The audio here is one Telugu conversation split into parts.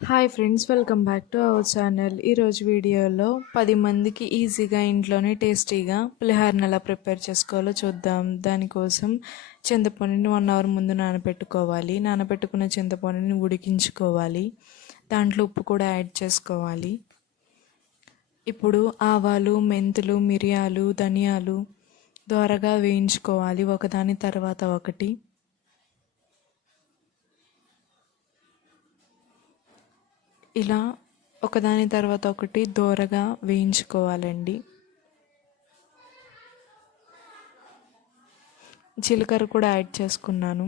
Hi friends, welcome back to our channel. ఈరోజు వీడియోలో 10 మందికి ఈజీగా ఇంట్లోనే టేస్టీగా పులిహోరను ఎలా ప్రిపేర్ చేసుకోవాలో చూద్దాం. దానికోసం చింతపండుని 1 అవర్ ముందు నానబెట్టుకోవాలి. నానబెట్టుకున్న చింతపండుని ఉడికించుకోవాలి. దాంట్లో ఉప్పు కూడా యాడ్ చేసుకోవాలి. ఇప్పుడు ఆవాలు, మెంతులు, మిరియాలు, ధనియాలు దోరగా వేయించుకోవాలి ఒకదాని తర్వాత ఒకటి. ఇలా ఒకదాని తర్వాత ఒకటి దోరగా వేయించుకోవాలండి. జీలకర్ర కూడా యాడ్ చేసుకున్నాను.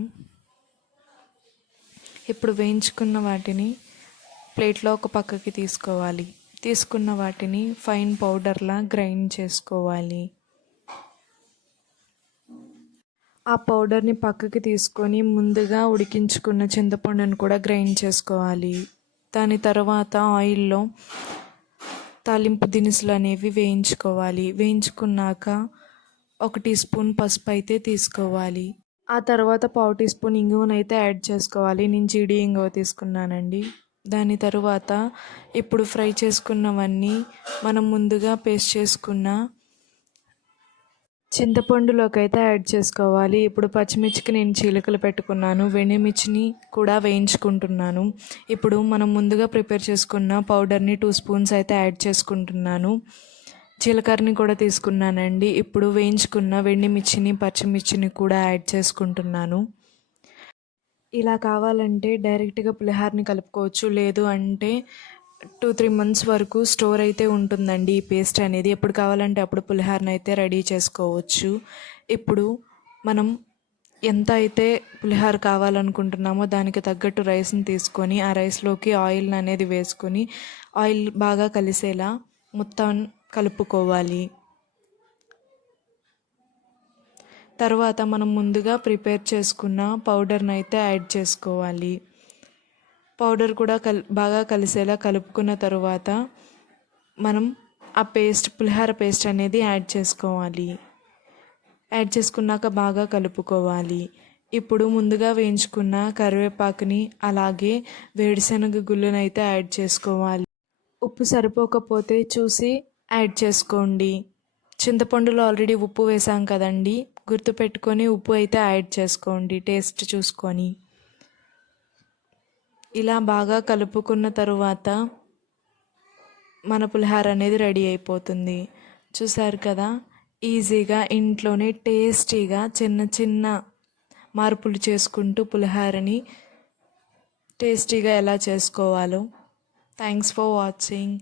ఇప్పుడు వేయించుకున్న వాటిని ప్లేట్లో ఒక పక్కకి తీసుకోవాలి. తీసుకున్న వాటిని ఫైన్ పౌడర్లా గ్రైండ్ చేసుకోవాలి. ఆ పౌడర్ని పక్కకి తీసుకొని ముందుగా ఉడికించుకున్న చింతపండును కూడా గ్రైండ్ చేసుకోవాలి. దాని తర్వాత ఆయిల్లో తాలింపు దినుసులు అనేవి వేయించుకోవాలి. వేయించుకున్నాక 1 టీ స్పూన్ పసుపు అయితే తీసుకోవాలి. ఆ తర్వాత 1/2 టీ స్పూన్ ఇంగువనైతే యాడ్ చేసుకోవాలి. నేను జీడి ఇంగువ తీసుకున్నానండి. దాని తరువాత ఇప్పుడు ఫ్రై చేసుకున్నవన్నీ మనం ముందుగా పేస్ట్ చేసుకున్న చింతపండులోకి అయితే యాడ్ చేసుకోవాలి. ఇప్పుడు పచ్చిమిర్చికి నేను చీలికలు పెట్టుకున్నాను. వెండిమిర్చిని కూడా వేయించుకుంటున్నాను. ఇప్పుడు మనం ముందుగా ప్రిపేర్ చేసుకున్న పౌడర్ని 2 స్పూన్స్ అయితే యాడ్ చేసుకుంటున్నాను. జీలకర్రని కూడా తీసుకున్నానండి. ఇప్పుడు వేయించుకున్న వెండిమిర్చిని, పచ్చిమిర్చిని కూడా యాడ్ చేసుకుంటున్నాను. ఇలా కావాలంటే డైరెక్ట్గా పులిహోరని కలుపుకోవచ్చు. లేదు అంటే 2-3 మంత్స్ వరకు స్టోర్ అయితే ఉంటుందండి ఈ పేస్ట్ అనేది. ఎప్పుడు కావాలంటే అప్పుడు పులిహోరని అయితే రెడీ చేసుకోవచ్చు. ఇప్పుడు మనం ఎంత అయితే పులిహోర కావాలనుకుంటున్నామో దానికి తగ్గట్టు రైస్ని తీసుకొని ఆ రైస్లోకి ఆయిల్ అనేది వేసుకొని ఆయిల్ బాగా కలిసేలా మొత్తం కలుపుకోవాలి. తర్వాత మనం ముందుగా ప్రిపేర్ చేసుకున్న పౌడర్ని అయితే యాడ్ చేసుకోవాలి. పౌడర్ కూడా బాగా కలిసేలా కలుపుకున్న తర్వాత మనం ఆ పులిహోర పేస్ట్ అనేది యాడ్ చేసుకోవాలి. యాడ్ చేసుకున్నాక బాగా కలుపుకోవాలి. ఇప్పుడు ముందుగా వేయించుకున్న కరివేపాకుని అలాగే వేరుశనగ గుళ్ళను అయితే యాడ్ చేసుకోవాలి. ఉప్పు సరిపోకపోతే చూసి యాడ్ చేసుకోండి. చింతపండులో ఆల్రెడీ ఉప్పు వేసాం కదండి, గుర్తుపెట్టుకొని ఉప్పు అయితే యాడ్ చేసుకోండి టేస్ట్ చూసుకొని. ఇలా బాగా కలుపుకున్న తరువాత మన పులిహోర అనేది రెడీ అయిపోతుంది. చూసారు కదా, ఈజీగా ఇంట్లోనే టేస్టీగా చిన్న చిన్న మార్పులు చేసుకుంటూ పులిహోరని టేస్టీగా ఎలా చేసుకోవాలో. Thanks for watching.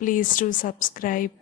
Please to subscribe.